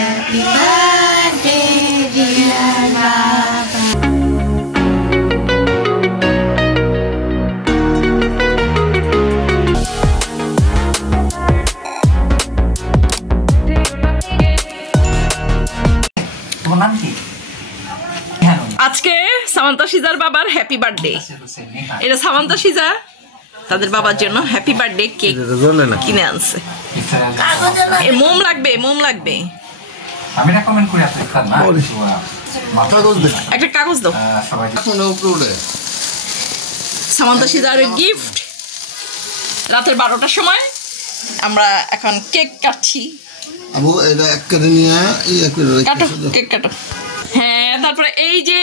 Happy birthday, dear Baba. আজকে সামান্তা শিজার বাবার happy birthday. এটা সামান্তা শিজা তাদের বাবার জন্য হ্যাপি বার্থডে কেক কিনে আনছে। মোম লাগবে, মোম লাগবে। আমি রেকমেন্ড করি আপনি খান না, একটা কাগজ দাও। সামান্তা শিজার গিফট। রাতের 12টার সময় আমরা এখন কেক কাটছি। আবু এটা এক করে নিয়ে কাটো, কেক কাটো। হ্যাঁ, তারপরে এই যে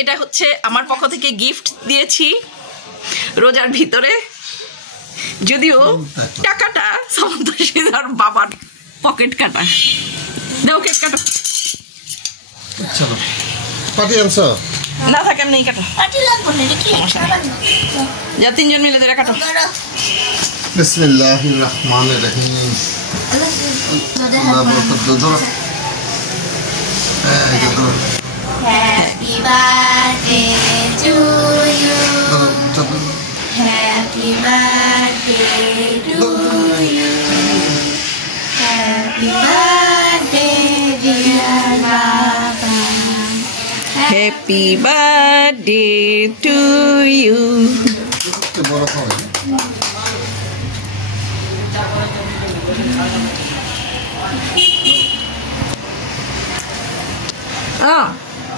এটা হচ্ছে আমার পক্ষ থেকে গিফট দিয়েছি রোজার ভিতরে, যদিও টাকাটা সামান্তা শিজার বাবার পকেট কাটা। দাও কেক কাটো। চলো পার্টি আনছো না থাকে এমনি কাটো। পার্টি লাগবে না কি? যা তিনজন মিলে ধরে কাটো। বিসমিল্লাহির রহমানির রহিম। Happy birthday to you. Happy birthday to you. Happy birthday, dear Baba. Happy birthday to you.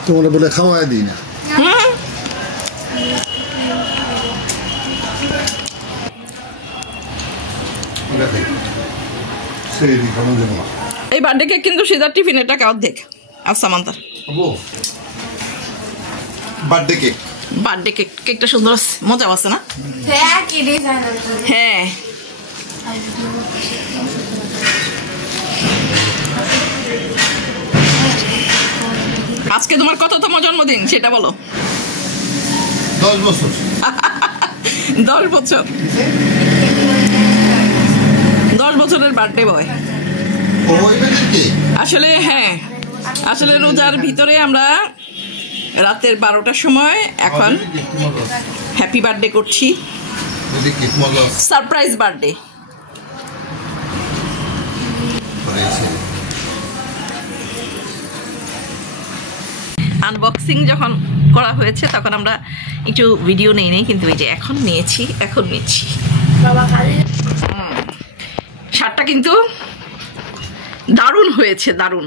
তোমরা বলে খাওয়াই দিই না। এই বার্থডে কেক কিন্তু সিজার টিফিনের টাকা অর্ধেক আর সামান্তার। Birthday cake, birthday cake. কেকটা সুন্দর আছে, মজা আছে না? হ্যাঁ, আজকে তোমার কততম জন্মদিন সেটা বলো। 10 বছর। 10 বছর। 10 বছরের বার্থডে বয়। আসলে হ্যাঁ, আসলে রোজার ভিতরে আমরা রাতের 12টার সময় এখন হ্যাপি বার্থডে করছি। Surprise birthday. আনবক্সিং যখন করা হয়েছে তখন আমরা একটু ভিডিও নেই, কিন্তু এই যে এখন নিয়েছি। শার্টটা কিন্তু দারুণ হয়েছে, দারুণ।